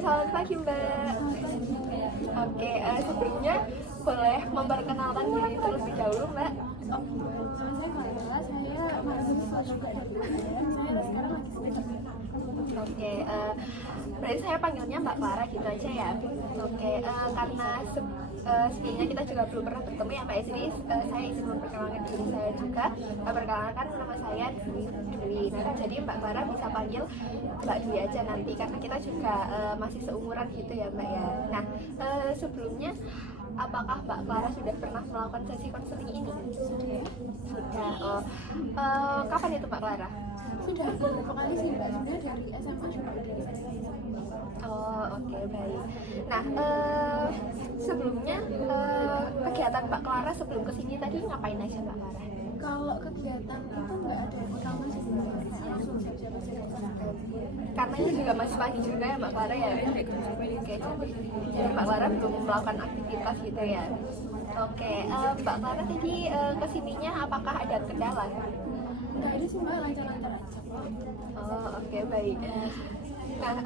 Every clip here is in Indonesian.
Selamat pagi Mbak. Oke, sebelumnya boleh memperkenalkan diri terlebih dahulu Mbak. Saya Clara, saya mahasiswa juga dari UGM. Saya sekarang lagi semester 6. Oke, berarti saya panggilnya Mbak Clara gitu aja ya. Oke, karena sebelumnya kita juga belum pernah bertemu ya Mbak ya, jadi saya izin memperkenalkan diri saya juga. Memperkenalkan nama saya Dwi. Nah, jadi Mbak Clara bisa panggil Mbak Dwi aja nanti karena kita juga masih seumuran gitu ya Mbak ya. Nah, sebelumnya apakah Mbak Clara sudah pernah melakukan sesi konseling ini? Sudah. Kapan itu Mbak Clara? Sudah beberapa kali sih Mbak, sebenarnya dari SMA juga dari SMA. Oh, oke, baik. Nah, sebelumnya kegiatan Mbak Clara sebelum kesini tadi ngapain aja Mbak Clara? Kalau kegiatan itu nggak ada yang utama sih sebenarnya, langsung siap-siap. Karena ini juga masih pagi juga ya Mbak Clara ya. Oke, jadi Mbak Clara belum melakukan aktivitas gitu ya. Oke, Mbak Clara tadi kesininya apakah ada kendala? Nggak ada sih Mbak, lancar-lancar aja. Oh, oke, baik. Nah,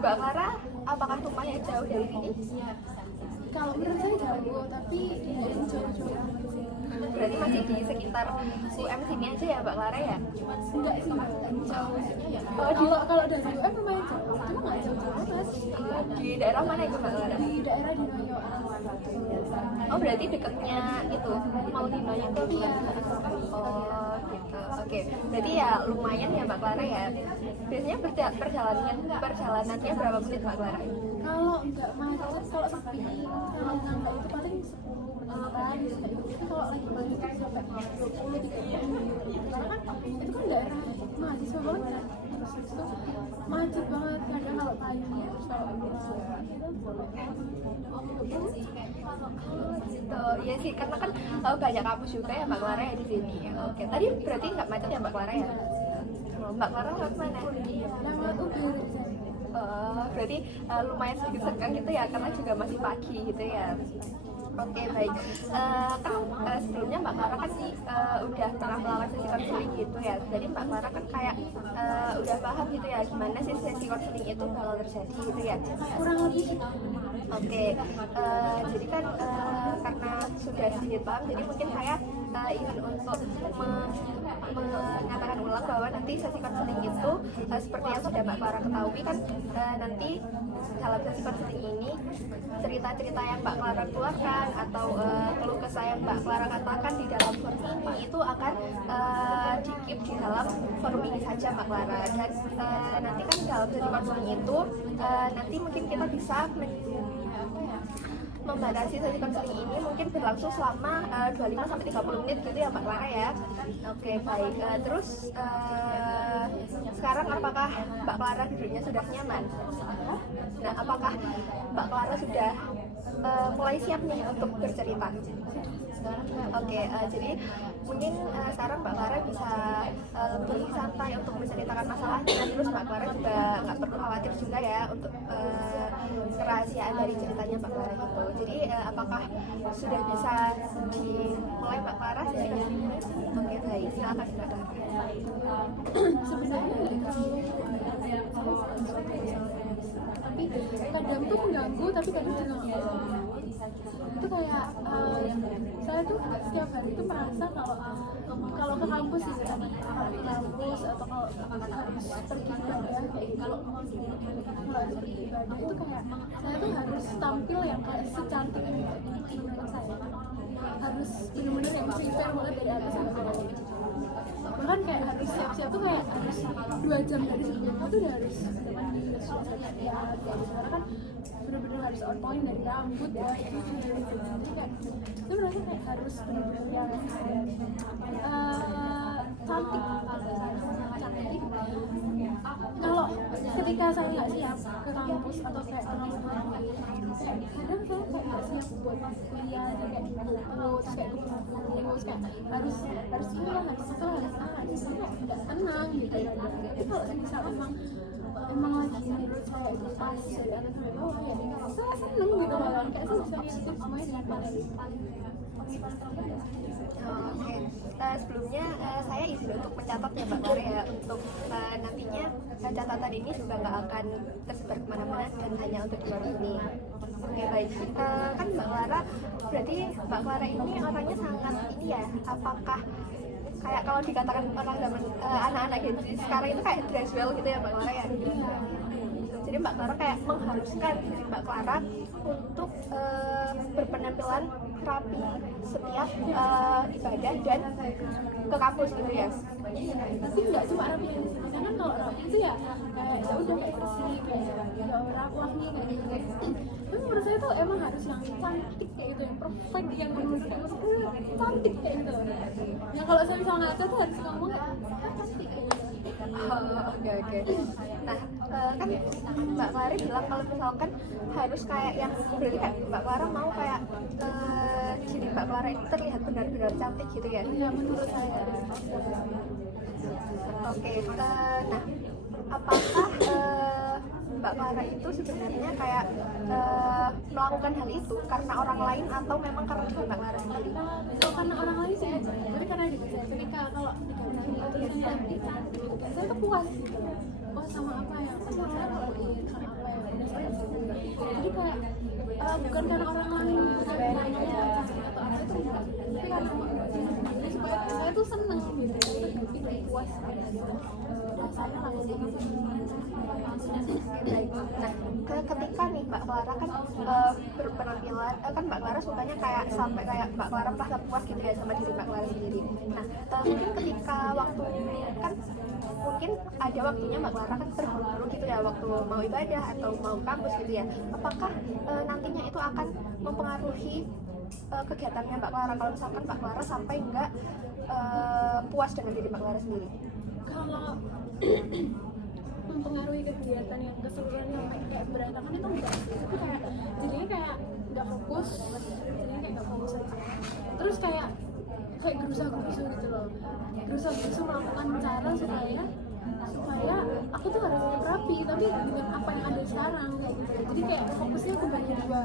Mbak Clara apakah rumahnya jauh dari sini? Kalau menurut saya jauh, tapi tidak jauh-jauh. Berarti masih di sekitar UM sini aja ya Mbak Clara ya? Enggak sih Mbak, jauh. Oh, Kalau dari UM lumayan jauh, cuma nggak jauh-jauh Mas. di daerah mana itu Mbak Clara? Di daerah di Noyo. Oh, berarti dekatnya itu Maulino itu Iya. Oh, gitu. Oke, berarti ya lumayan ya Mbak Clara ya. Biasanya perjalanannya berapa menit Mbak Clara? Kalau nggak macet, kalau sepi, kalau nambah itu paling 10 menitan gitu. Tapi kalau lagi macet itu sampai 20-30 menit. Karena kan itu kan daerah mahasiswa banget kan. Terus itu macet banget kadang kalau pagi, terus kalau Gitu. Iya sih, karena kan banyak kampus juga ya Mbak Clara ya di sini. Oke, tadi berarti nggak macet ya Mbak Clara ya? Oh, Mbak Clara lewat mana? nama UB Berarti lumayan sedikit senggang gitu ya, karena juga masih pagi gitu ya. Oke, baik. Kan sebelumnya Mbak Clara kan udah pernah melakukan sesi konseling gitu ya. Jadi Mbak Clara kan kayak udah paham gitu ya gimana sih sesi konseling itu bakal terjadi gitu ya. kurang lebih Oke, jadi kan karena sudah sedikit paham, jadi mungkin saya ingin untuk menyatakan ulang bahwa nanti sesi konseling itu seperti yang sudah Mbak Clara ketahui kan, nanti dalam sesi konseling ini cerita-cerita yang Mbak Clara keluarkan atau keluh kesah yang Mbak Clara katakan di dalam forum ini itu akan di-keep di dalam forum ini saja Mbak Clara. Dan nanti kan dalam sesi konseling itu nanti mungkin kita bisa membatasi sesi konseling ini mungkin berlangsung selama 25-30 menit gitu ya Mbak Clara ya. Oke, baik. Terus sekarang apakah Mbak Clara duduknya sudah nyaman? Nah, apakah Mbak Clara sudah mulai siap nih untuk bercerita? Oke, jadi mungkin sekarang Mbak Clara bisa lebih santai untuk menceritakan masalahnya. Terus Mbak Clara juga nggak perlu khawatir juga ya untuk kerahasiaan dari ceritanya Mbak Clara gitu. Jadi apakah sudah bisa dimulai Mbak Clara? Oke, baik. Silakan Mbak Clara. sebenarnya tapi kadang tuh mengganggu, tapi kadang juga enggak. Itu kayak saya tuh setiap hari tuh merasa kalau ke kampus gitu kan, kalau ke kampus atau kalau harus pergi ibadah, kalau harus pergi ibadah itu kayak saya tuh harus tampil yang kayak secantik gitu. Menurut saya harus benar-benar yang prepare banget dari atas sampai bawah. Bahkan kayak harus siap-siap tuh kayak harus 2 jam dari sebelumnya tuh udah harus mandi, harus siap-siap karena kan bener-bener harus on point dari rambut ya. Jadi kayak itu merasa kayak harus bener-bener yang cantik. Kalau ketika saya nggak siap ke kampus atau kayak ke kampus kadang saya kayak nggak siap buat kuliah, kayak terus kayak terus kayak harus ini lah, harus itu lah, harus nggak tenang gitu. Tapi kalau misal emang lagi menurut saya itu pas dari atas sampai bawah ya saya seneng gitu malah kayak saya bisa nyentuh semuanya dengan baik. Oke. Sebelumnya saya izin untuk mencatat ya Mbak Clara ya, untuk nantinya catatan ini juga nggak akan tersebar kemana-mana dan hanya untuk di warung ini. Oke baik. Kan Mbak Clara, berarti Mbak Clara ini orangnya sangat ini ya, apakah kayak kalau dikatakan orang zaman anak-anak Gen Z sekarang itu kayak dress well gitu ya Mbak Clara ya? Jadi Mbak Clara kayak mengharuskan diri Mbak Clara untuk berpenampilan rapi setiap ibadah dan ke kampus gitu ya. Tapi nggak cuma rapi yang sini, karena kalau rapi itu ya kayak ya udah kayak bersih, kayak ya rapi kayak gitu. Tapi menurut saya tuh emang harus yang cantik kayak gitu, yang perfect, yang menurut cantik kayak gitu. Yang kalau saya misalnya ngaca tuh harus ngomong cantik kayak gitu. Oke. Nah, kan Mbak Clara bilang kalau misalkan harus kayak yang berarti kayak Mbak Clara mau kayak jadi Mbak Clara itu terlihat benar-benar cantik gitu ya? Ya menurut saya. Oke. Nah, apakah Mbak Clara itu sebenarnya kayak melakukan hal itu karena orang lain atau memang karena diri Mbak Clara sendiri? Kalau karena orang lain sih, tapi karena diri saya. Ketika kalau cantik, saya tuh puas gitu. Puas sama apa yang saya lakuin, sama apa yang udah saya lakuin. Jadi kayak bukan karena orang lain atau apa itu enggak, tapi karena jadi supaya saya tuh seneng gitu, itu puas gitu. Saya lakuin itu. Baik. Nah, ketika nih Mbak Clara kan berpenampilan, kan Mbak Clara sukanya kayak sampai kayak Mbak Clara merasa puas gitu ya sama diri Mbak Clara sendiri. Nah, mungkin ketika waktu kan mungkin ada waktunya Mbak Clara kan terburu-buru gitu ya waktu mau ibadah atau mau kampus gitu ya. Apakah nantinya itu akan mempengaruhi kegiatannya Mbak Clara kalau misalkan Mbak Clara sampai nggak puas dengan diri Mbak Clara sendiri? Kalau mempengaruhi kegiatan yang keseluruhan yang kayak berantakan itu enggak, tapi kayak jadinya kayak nggak fokus, aja. Terus kayak gerusa-gerusu gitu loh, gerusa-gerusu melakukan cara supaya aku tuh harus tetap rapi tapi dengan apa yang ada sekarang kayak gitu. Jadi kayak fokusnya ke bagian dua.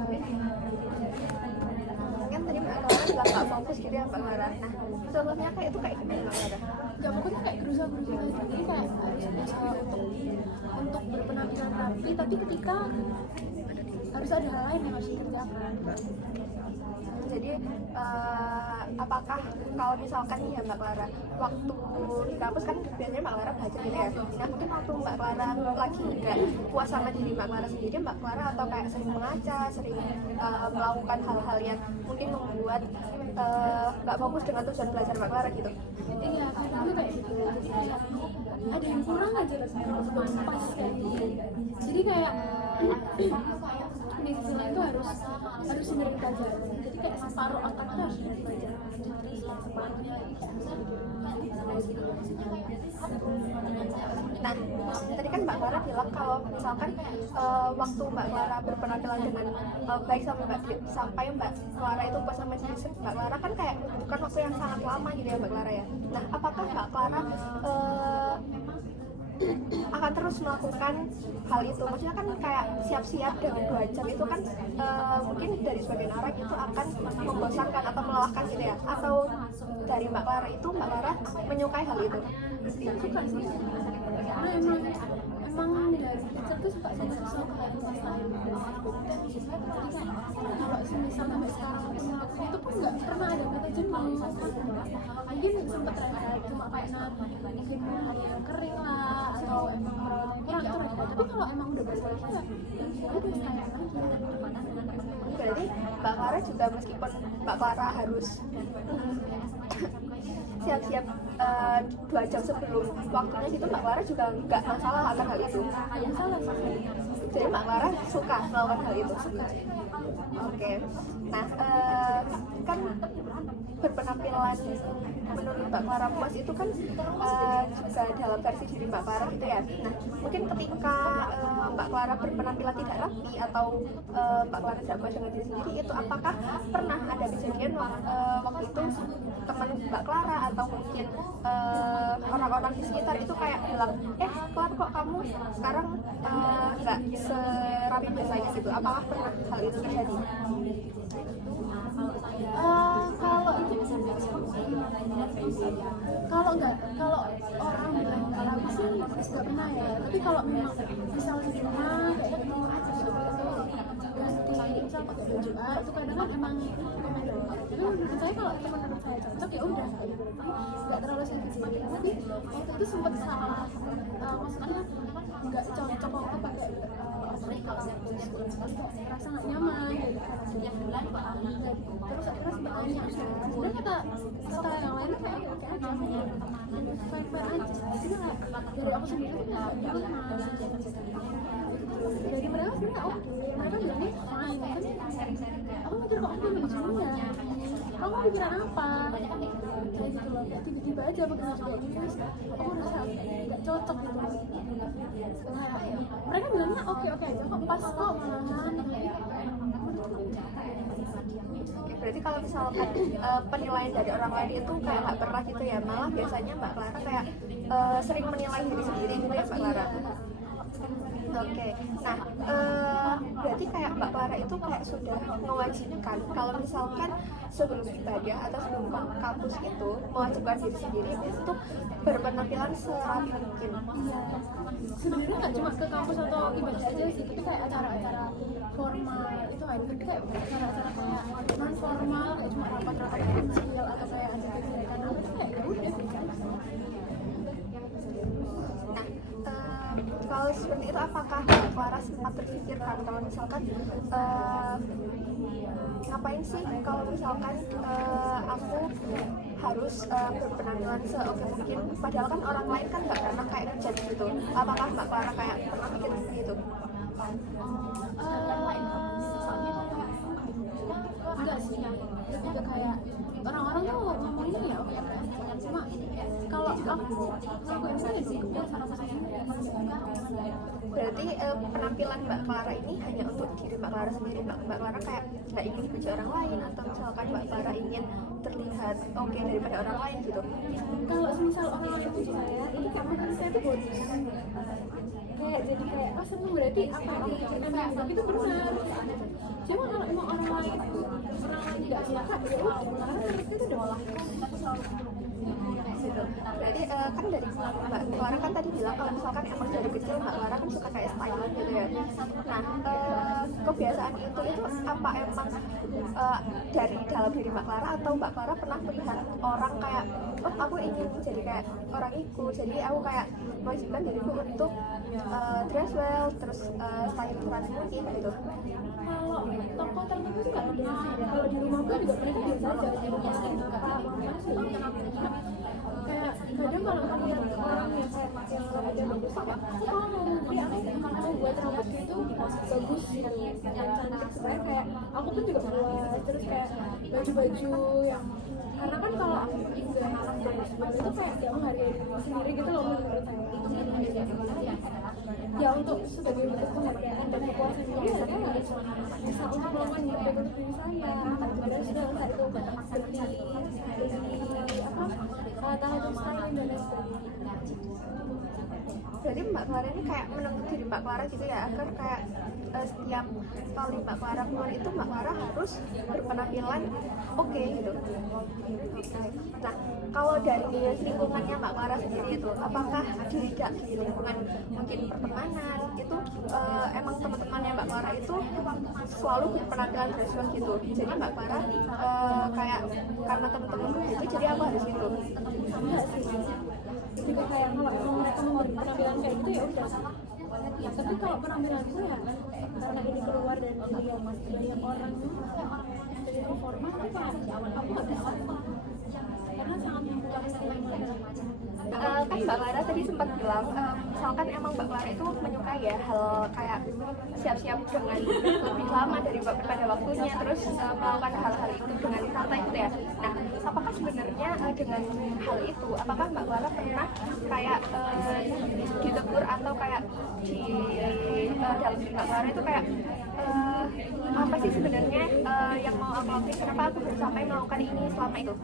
Kan tadi Mbak Clara bilang nggak fokus gitu ya Mbak Clara. Nah, contohnya kayak itu kayak gimana Mbak Clara? Nggak fokusnya kayak gerusa-gerusu aja. Jadi kayak harus berusaha untuk berpenampilan rapi, tapi ketika harus ada hal lain yang harus dikerjakan. Jadi apakah kalau misalkan nih ya Mbak Clara waktu di kampus kan biasanya Mbak Clara belajar gitu ya. Nah mungkin waktu Mbak Clara lagi nggak puas sama diri Mbak Clara sendiri, Mbak Clara atau kayak sering mengaca, sering melakukan hal-hal yang mungkin membuat nggak fokus dengan tujuan belajar Mbak Clara gitu. Iya, itu kayak gitu. Jadi kayak ada yang kurang aja rasanya pas kayak gitu. Jadi kayak di sisi lain tuh harus sendiri pelajaran. Jadi kayak separuh otaknya harus sendiri pelajaran. Jadi separuhnya Nah, tadi kan Mbak Clara bilang kalau misalkan waktu Mbak Clara berpenampilan dengan baik sampai Mbak Clara itu pas sama diri Mbak Clara kan kayak bukan waktu yang sangat lama gitu ya Mbak Clara ya. Nah, apakah Mbak Clara akan terus melakukan hal itu? Maksudnya kan kayak siap-siap dengan 2 jam itu kan mungkin dari sebagian orang itu akan membosankan atau melelahkan gitu ya, atau dari Mbak Clara itu Mbak Clara menyukai hal itu? suka sih. Karena emang dari kecil tuh suka sama sesuatu yang mustahil. Jadi kan kalau semisal sampai sekarang itu pun nggak pernah ada kata jenuh. Mungkin sempat rehat cuma kayak mungkin hari yang kering lah atau emang kurang itu rehat. Tapi kalau emang udah bersalah ya udah kayak Berarti Mbak Clara juga meskipun Mbak Clara harus siap-siap 2 jam sebelum waktunya gitu, Mbak Clara juga nggak masalah akan hal itu. salah sih. Jadi Mbak Clara suka melakukan hal itu. Oke. Nah, kan berpenampilan menurut Mbak Clara puas itu kan juga dalam versi diri Mbak Clara gitu ya. Nah, mungkin ketika Mbak Clara berpenampilan tidak rapi atau Mbak Clara tidak puas dengan diri sendiri, itu apakah pernah ada kejadian waktu itu teman Mbak Clara atau mungkin orang-orang di sekitar itu kayak bilang, Clara kok kamu sekarang nggak rapi biasanya gitu. Apakah pernah hal itu terjadi? Kalau itu kalau orang bilang kalau aku sih nggak pernah ya, tapi kalau memang misalnya di rumah kayak gitu ganti misal pakai baju A itu kadang kan emang rekomend, tapi menurut saya kalau teman-teman saya cocok ya udah nggak terlalu sensitif. Tapi waktu itu sempat salah, maksudnya nggak cocok waktu pakai rasa nggak nyaman gitu. Terus akhirnya sempat tanya, sebenarnya kata yang lain kayak oke aja, fair aja. Jadi dari aku sendiri tuh nggak nyaman. Dari mereka sebenarnya oke, mereka bilangnya fine, tapi aku mikir kok aku bajunya kamu pikiran apa kayak gitu loh, kayak tiba-tiba aja pakai baju kayak gini terus aku merasa nggak cocok gitu. Nah, mereka bilangnya oke aja kok, pas kok malahan. Berarti kalau misalkan penilaian dari orang lain itu kayak nggak pernah gitu ya, malah biasanya Mbak Clara kayak sering menilai diri sendiri gitu ya Mbak Clara. Oke, nah berarti kayak Mbak Clara itu kayak sudah mewajibkan kalau misalkan sebelum ibadah atau sebelum kampus itu mewajibkan diri sendiri untuk berpenampilan serapi mungkin. Iya, sebenarnya nggak cuma ke kampus atau ibadah aja sih, tapi kayak acara-acara formal itu ada, tapi kayak acara-acara kayak non formal kayak cuma rapat-rapat kecil atau kayak ada kegiatan apa tuh kayak ya udah bisa. Kalau seperti itu, apakah Mbak Clara sempat terpikirkan kalau misalkan ngapain sih kalau misalkan aku harus berpenampilan seoke mungkin, padahal kan orang lain kan nggak pernah kayak ngejat gitu. Apakah Mbak Clara kayak pernah mikir gitu? Enggak sih, lebih ke kayak orang-orang tuh ngomongnya ya oke, cuma kalau aku ngelakuin sendiri sih udah sama sendiri. Berarti penampilan Mbak Clara ini hanya untuk diri Mbak Clara sendiri. Mbak Clara kayak nggak ingin dipuji orang lain, atau misalkan Mbak Clara ingin terlihat oke daripada orang lain gitu. Kalau misal orang lain puji saya, ini kayak menurut saya tuh bonus. Kayak jadi kayak seneng, berarti apa yang aku pikirkan yang baik itu benar. Cuma kalau emang orang lain nggak suka, ya udah, karena menurut itu udah olah. Gitu. Berarti kan dari Mbak Clara kan tadi bilang kalau misalkan emang dari kecil Mbak Clara kan suka kayak styling gitu ya. Nah, kebiasaan itu apa emang dari dalam diri Mbak Clara, atau Mbak Clara pernah melihat orang kayak, oh aku ingin jadi kayak orang itu, jadi aku kayak mewajibkan diriku untuk dress well, terus styling serapi mungkin gitu. Kalau toko tertentu sih nggak ada sih. Kalau di rumah gue juga mereka biasa aja kayak kayak kadang kalau ngeliat orang yang kayak pakai rambutnya bagus kayak jadi aku buat rambutku itu bagus yang cantik supaya kayak aku pun juga buat, terus kayak baju-baju yang, karena kan kalau aku pergi ke anak bagus itu kayak dia menghargai diri sendiri gitu loh menurut saya. Ya untuk sebagai bentuk penghargaan dan kepuasan diri, saya harus bisa untuk melakukan yang terbaik untuk diri saya. Kemudian sudah saat itu demi apa tahun styling dan lain sebagainya. Berarti Mbak Clara ini kayak menuntut diri Mbak Clara gitu ya, agar kayak setiap kali Mbak Clara keluar itu Mbak Clara harus berpenampilan oke gitu. Nah, kalau dari lingkungannya Mbak Clara sendiri itu, apakah di lingkungan mungkin pertemanan itu emang teman-temannya Mbak Clara itu selalu berpenampilan dress code gitu, jadi Mbak Clara kayak karena teman-teman gitu jadi aku harus gitu? Enggak sih, juga kayak kalau mereka mau berpenampilan kayak gitu ya udah. Ya, tapi kalau penampilan itu ya karena ini keluar dari banyak orang dari formal, tapi kayak aku nggak bisa karena sangat membuka Kan Mbak Clara tadi sempat bilang misalkan emang Mbak Clara itu menyukai ya hal kayak siap-siap dengan lebih lama daripada waktunya, terus melakukan hal-hal itu dengan santai gitu ya. Nah, apakah sebenarnya dengan hal itu, apakah Mbak Clara pernah kayak ditegur atau kayak di dalam diri Mbak Clara itu kayak apa sih sebenarnya yang mau aku lakuin, kenapa aku baru sampai melakukan ini selama itu?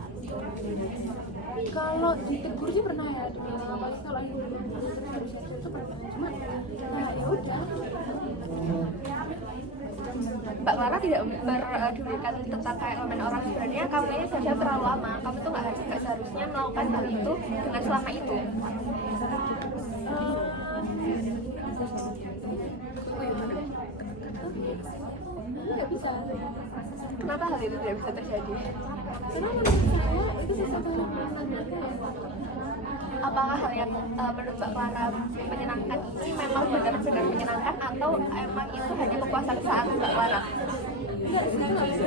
Kalau ditegur sih pernah ya, apalagi kalau ibu itu pernah, cuma ya udah Mbak Clara tidak berdudukan tentang kayak komen orang sebenarnya kamu ini saja terlalu lama, kamu tuh nggak seharusnya melakukan hal itu dengan selama itu. Nggak bisa. Kenapa hal itu tidak bisa terjadi? Karena menurut saya itu sesuatu yang menyenangkan. Apakah hal yang menurut Mbak Clara menyenangkan ini memang benar-benar menyenangkan atau emang itu hanya kepuasan saat Mbak Clara? Enggak sih, itu nggak bisa.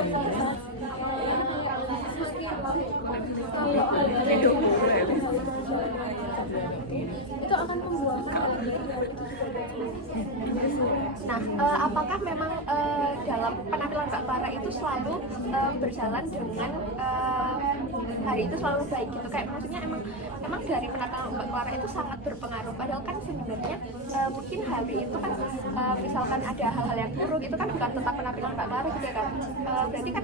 Itu akan membuahkan lagi. Nah, apakah memang dalam penampilan Mbak Clara itu selalu berjalan dengan hari itu selalu baik gitu, kayak maksudnya emang dari penampilan Mbak Clara itu sangat berpengaruh, padahal kan sebenarnya mungkin hari itu kan misalkan ada hal-hal yang buruk itu kan bukan tentang penampilan Mbak Clara juga kan, berarti kan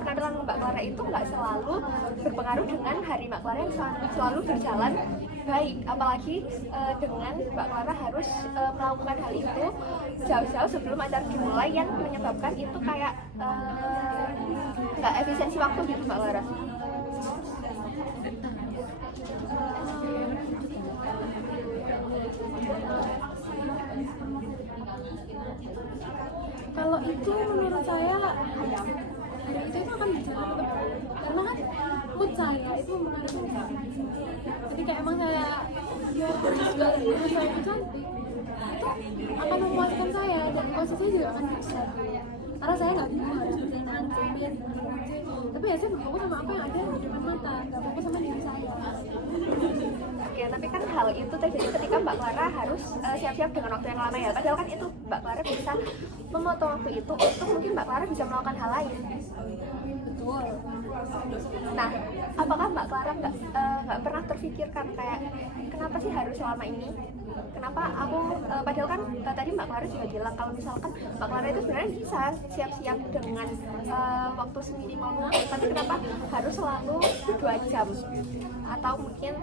penampilan Mbak Clara itu nggak selalu berpengaruh dengan hari Mbak Clara yang selalu berjalan baik, apalagi dengan Mbak Clara harus melakukan hal itu jauh-jauh sebelum acara dimulai yang menyebabkan itu kayak nggak efisiensi waktu gitu Mbak Clara. Kalau itu menurut saya itu akan berjalan tetap, karena kan mood saya itu mempengaruhi saya. Jadi kayak emang saya ya menurut saya itu cantik, itu akan memuaskan saya dan posisinya juga akan bisa. Karena saya nggak bingung harus bersaingan cemil, tapi ya saya berfokus sama apa yang ada di depan mata, nggak fokus sama diri saya. Oke, tapi kan hal itu terjadi ketika Mbak Clara harus siap-siap dengan waktu yang lama ya. Padahal kan itu Mbak Clara bisa memotong waktu itu untuk mungkin Mbak Clara bisa melakukan hal lain. Betul. Nah, apakah Mbak Clara nggak pernah terfikirkan kayak kenapa sih harus selama ini? Kenapa aku padahal kan tadi Mbak Clara juga bilang kalau misalkan Mbak Clara itu sebenarnya bisa siap-siap dengan waktu seminimal mungkin, tapi kenapa harus selalu 2 jam atau mungkin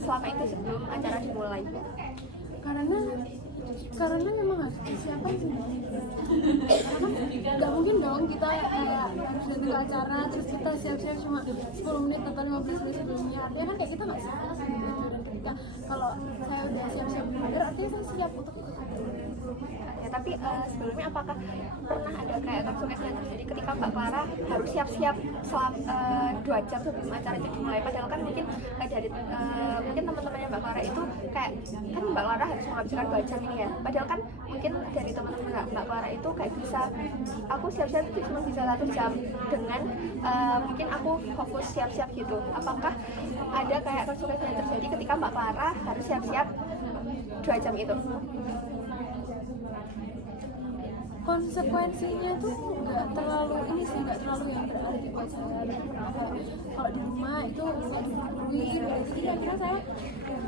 selama itu sebelum acara dimulai? Karena memang harus persiapan sih. Karena nggak mungkin dong kita kayak harus datang ke acara terus kita siap-siap cuma 10 menit atau 15 menit sebelumnya. Artinya kan kayak kita nggak siap gitu. Dan ketika kalau saya udah siap-siap bener, artinya saya siap untuk ikut acara. Ya, tapi sebelumnya apakah pernah ada kayak konsekuensi yang terjadi ketika Mbak Clara harus siap-siap selama 2 jam sebelum acara itu dimulai? Padahal kan mungkin dari mungkin teman-temannya Mbak Clara itu kayak kan Mbak Clara harus menghabiskan 2 jam ini ya. Padahal kan mungkin dari teman-teman Mbak Clara itu kayak bisa aku siap-siap itu cuma bisa 1 jam dengan mungkin aku fokus siap-siap gitu. Apakah ada kayak konsekuensi yang terjadi ketika Mbak Clara harus siap-siap 2 jam itu? Konsekuensinya tuh nggak terlalu ini sih, nggak terlalu yang berarti buat saya. Kalau di rumah itu nggak diburuin, jadi akhirnya saya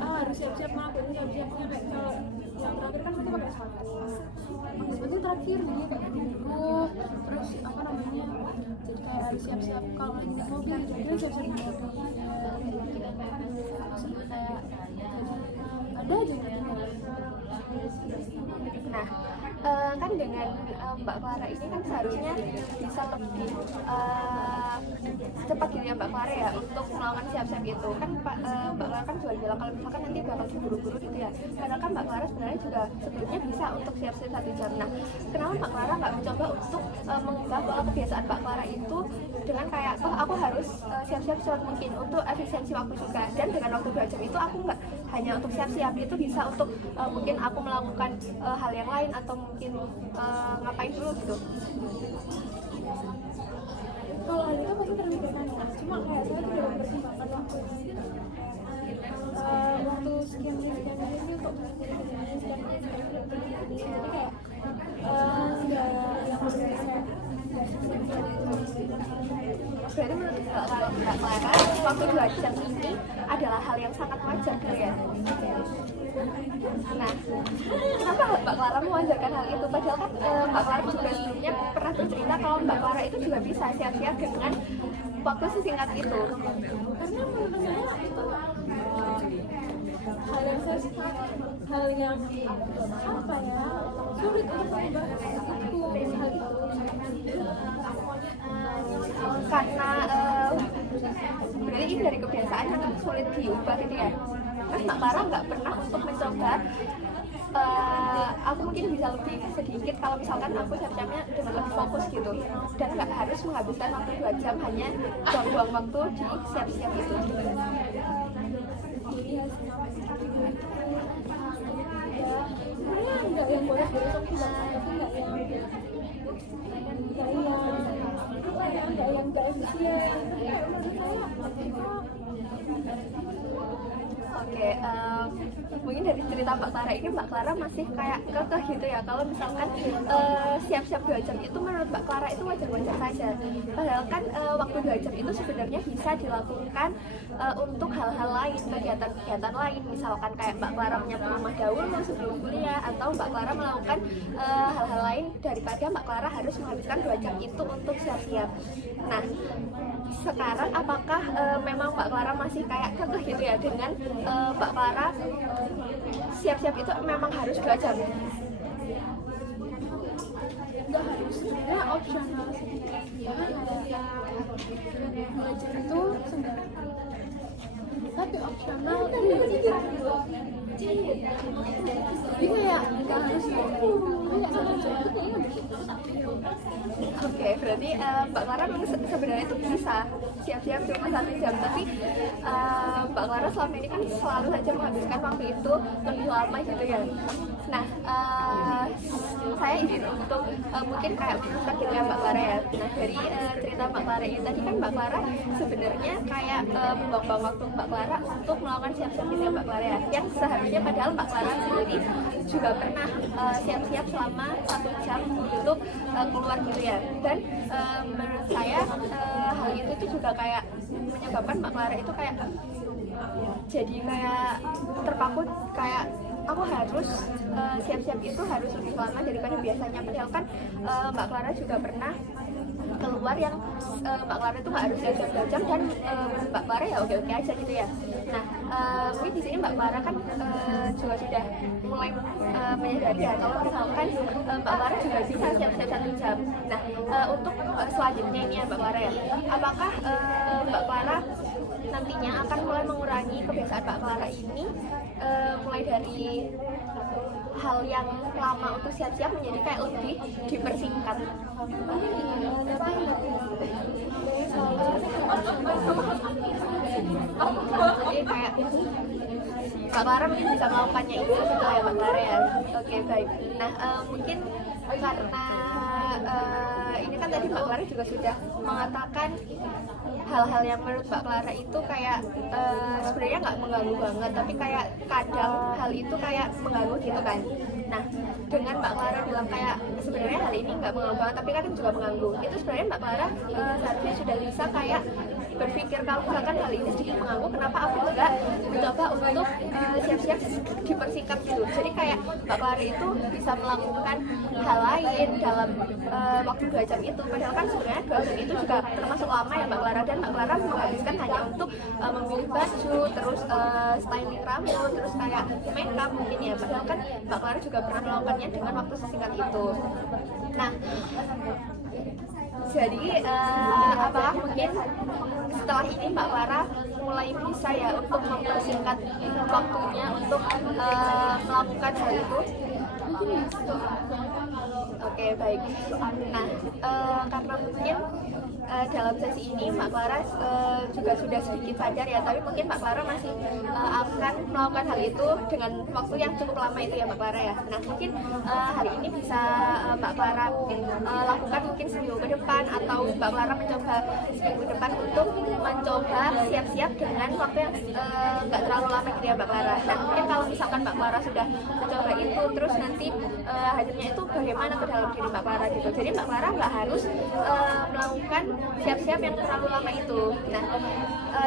harus siap-siap ngelakuin siap-siapnya kayak kalau yang terakhir kan kita pakai sepatu. Sepatu terakhir jadi kayak duduk, terus apa namanya, jadi kayak harus siap-siap kalau naik mobil, jadi siap-siap di mobil. Maksudnya kayak ada aja gitu. Nah, kan dengan Mbak Clara ini kan seharusnya bisa lebih cepat gitu ya Mbak Clara ya untuk melakukan siap-siap itu kan Mbak Clara kan juga bilang kalau misalkan nanti bakal buru-buru gitu ya, karena kan Mbak Clara sebenarnya juga sebelumnya bisa untuk siap-siap 1 jam. Nah, kenapa Mbak Clara nggak mencoba untuk mengubah pola kebiasaan Mbak Clara itu dengan kayak aku harus siap-siap secepat mungkin untuk efisiensi waktu juga, dan dengan waktu 2 jam itu aku nggak hanya untuk siap-siap, itu bisa untuk mungkin aku melakukan hal yang lain atau mungkin ngapain dulu gitu. Kalau hal itu pasti terpikirkan ya, cuma kayak saya tidak mempertimbangkan waktu sekian menit ini untuk sekian menit ini, jadi kayak nggak yang berbeda. Berarti menurut Mbak Clara waktu 2 jam ini adalah hal yang sangat wajar gitu ya. Nah, kenapa Mbak Clara mewajarkan hal itu? Padahal kan Mbak Clara juga sebelumnya pernah bercerita kalau Mbak Clara itu juga bisa siap-siap dengan waktu sesingkat itu. Karena menurut saya itu hal yang apa ya, sulit untuk mengubah itu. kebiasaan yang sulit diubah gitu ya. Terus Mbak Clara nggak pernah untuk mencoba aku mungkin bisa lebih sedikit kalau misalkan aku siap-siapnya dengan lebih fokus gitu, dan nggak harus menghabiskan waktu 2 jam hanya buang-buang waktu di siap-siap itu. Nggak yang bolos-bolos juga, tapi nggak yang nggak efisien. Oke, mungkin dari cerita Mbak Clara ini, Mbak Clara masih kayak kekeh gitu ya kalau misalkan siap-siap 2 jam itu menurut Mbak Clara itu wajar-wajar saja. Padahal kan waktu 2 jam itu sebenarnya bisa dilakukan untuk hal-hal lain, kegiatan-kegiatan lain. Misalkan kayak Mbak Clara menyapu rumah dahulu sebelum kuliah, atau Mbak Clara melakukan hal-hal lain daripada Mbak Clara harus menghabiskan 2 jam itu untuk siap-siap. Nah, sekarang apakah memang Mbak Clara masih kayak kekeh gitu ya dengan Mbak Clara siap-siap itu memang harus 2 jam? Nggak harus, sebenarnya opsional sih. Belajar itu sembarang, tapi opsional. Jadi kayak nggak harus, tapi nggak 1 jam itu kayaknya udah cukup. Oke, berarti Mbak Clara memang sebenarnya itu bisa siap-siap cuma 1 jam, tapi Mbak Clara selama ini kan selalu saja menghabiskan waktu itu lebih lama gitu ya. Nah, saya ingin untuk mungkin kayak gitu Mbak Clara ya. Nah, dari cerita Mbak Clara ini tadi kan Mbak Clara sebenarnya kayak membuang waktu Mbak Clara untuk melakukan siap-siap gitu ya Mbak Clara ya, yang seharusnya padahal Mbak Clara sendiri juga pernah siap-siap selama 1 jam untuk keluar gitu ya. Dan menurut saya hal itu tuh juga kayak menyebabkan Mbak Clara itu kayak jadi kayak terpaku, kayak aku harus siap-siap itu harus lebih lama daripada biasanya. Padahal kan Mbak Clara juga pernah keluar yang Mbak Clara itu nggak harus siap-siap 2 jam, dan Mbak Clara ya oke-oke aja gitu ya. Nah, mungkin di sini Mbak Clara kan juga sudah mulai menyadari ya kalau misalkan Mbak Clara juga bisa siap-siap 1 jam. Nah, untuk selanjutnya ini ya Mbak Clara ya, apakah Mbak Clara nantinya akan mulai mengurangi kebiasaan Mbak Clara ini, mulai dari hal yang lama untuk siap-siap menjadi kayak lebih dipersingkat? Jadi kayak Mbak Clara mungkin bisa melakukannya itu gitu ya Mbak Clara ya. Oke, baik. Nah, mungkin karena ini kan tadi Mbak Clara juga sudah mengatakan hal-hal yang menurut Mbak Clara itu kayak sebenarnya nggak mengganggu banget, tapi kayak kadang hal itu kayak mengganggu gitu kan. Nah, dengan Mbak Clara bilang kayak sebenarnya hal ini nggak mengganggu banget, tapi kadang juga mengganggu, itu sebenarnya Mbak Clara seharusnya sudah bisa kayak berpikir kalau misalkan hal ini sedikit mengganggu, kenapa aku enggak mencoba untuk siap-siap dipersingkat gitu. Jadi kayak Mbak Clara itu bisa melakukan hal lain dalam waktu 2 jam itu. Padahal kan sebenarnya 2 jam itu juga termasuk lama ya Mbak Clara, dan Mbak Clara menghabiskan hanya untuk memilih baju, terus styling rambut, terus kayak make up mungkin ya. Padahal kan Mbak Clara juga pernah melakukannya dengan waktu sesingkat itu. Nah, jadi apakah mungkin setelah ini Mbak Clara mulai bisa ya untuk mempersingkat waktunya untuk melakukan hal itu? Oke, baik. Nah, karena mungkin dalam sesi ini Mbak Clara juga sudah sedikit sadar ya, tapi mungkin Mbak Clara masih akan melakukan hal itu dengan waktu yang cukup lama itu ya Mbak Clara ya. Nah, mungkin hari ini bisa Mbak Clara lakukan mungkin seminggu ke depan, atau Mbak Clara mencoba seminggu ke depan untuk mencoba siap-siap dengan waktu yang nggak terlalu lama gitu ya Mbak Clara. Nah, mungkin kalau misalkan Mbak Clara sudah mencoba itu, terus nanti hasilnya itu bagaimana ke dalam diri Mbak Clara gitu. Jadi Mbak Clara nggak harus melakukan siap-siap yang terlalu lama itu. Nah,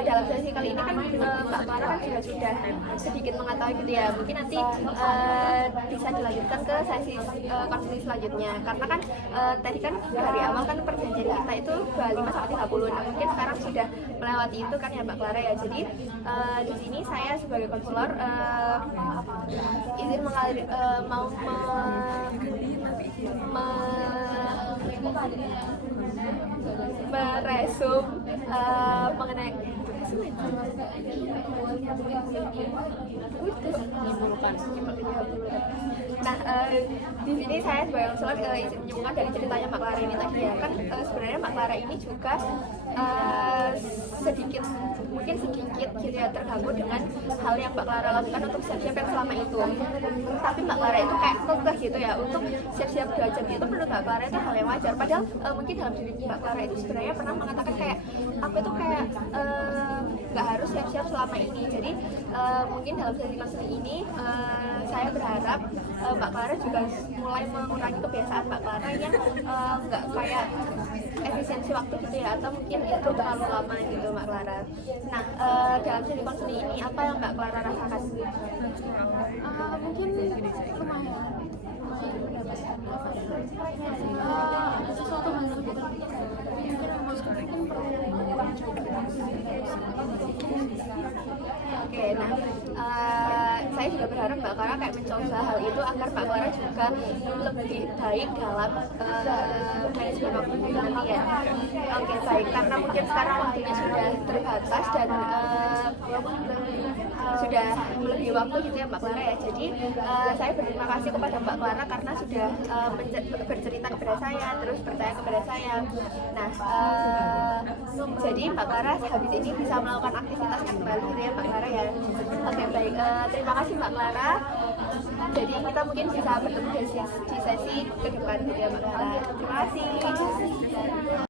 dalam sesi kali ini kan Mbak Clara kan juga sudah sedikit mengetahui gitu ya. Mungkin nanti bisa dilanjutkan ke sesi konseling selanjutnya. Karena kan tadi kan dari awal kan perjanjian kita itu 25 sampai 30. Nah, mungkin sekarang sudah melewati itu kan ya Mbak Clara ya. Jadi di sini saya sebagai konselor izin mau meresum mengenai Nah, di sini saya sebagai konselor izin menyambungkan dari ceritanya Mbak Clara ini tadi ya kan, sebenarnya Mbak Clara ini juga mungkin sedikit gitu ya terganggu dengan hal yang Mbak Clara lakukan untuk siap-siap yang selama itu. Tapi Mbak Clara itu kayak kekeh gitu ya untuk siap-siap 2 jam itu, menurut Mbak Clara itu hal yang wajar. Padahal mungkin dalam diri Mbak Clara itu sebenarnya pernah mengatakan kayak aku itu kayak nggak harus siap-siap selama ini. Jadi mungkin dalam sesi konseling ini saya berharap Mbak Clara juga mulai mengurangi kebiasaan Mbak Clara yang nggak kayak efisiensi waktu gitu ya, atau mungkin itu terlalu lama gitu Mbak Clara. Nah, dalam sesi konseling ini apa yang Mbak Clara rasakan? Mungkin lumayan mendapatkan sesuatu hal yang lebih terbuka. Mungkin mungkin Oke, nah saya juga berharap Mbak Clara kayak mencoba hal itu agar Mbak Clara juga lebih baik dalam manajemen waktunya nanti ya. Oke, baik, karena mungkin sekarang waktunya sudah terbatas dan sudah melebihi waktu gitu ya Mbak Clara ya. Jadi saya berterima kasih kepada Mbak Clara karena sudah bercerita kepada saya, terus percaya kepada saya. Nah, jadi Mbak Clara habis ini bisa melakukan aktivitas kembali gitu ya Mbak Clara ya. Oke, baik, terima kasih Mbak Clara. Jadi kita mungkin bisa bertemu di sesi ke depan gitu ya Mbak Clara. Terima kasih.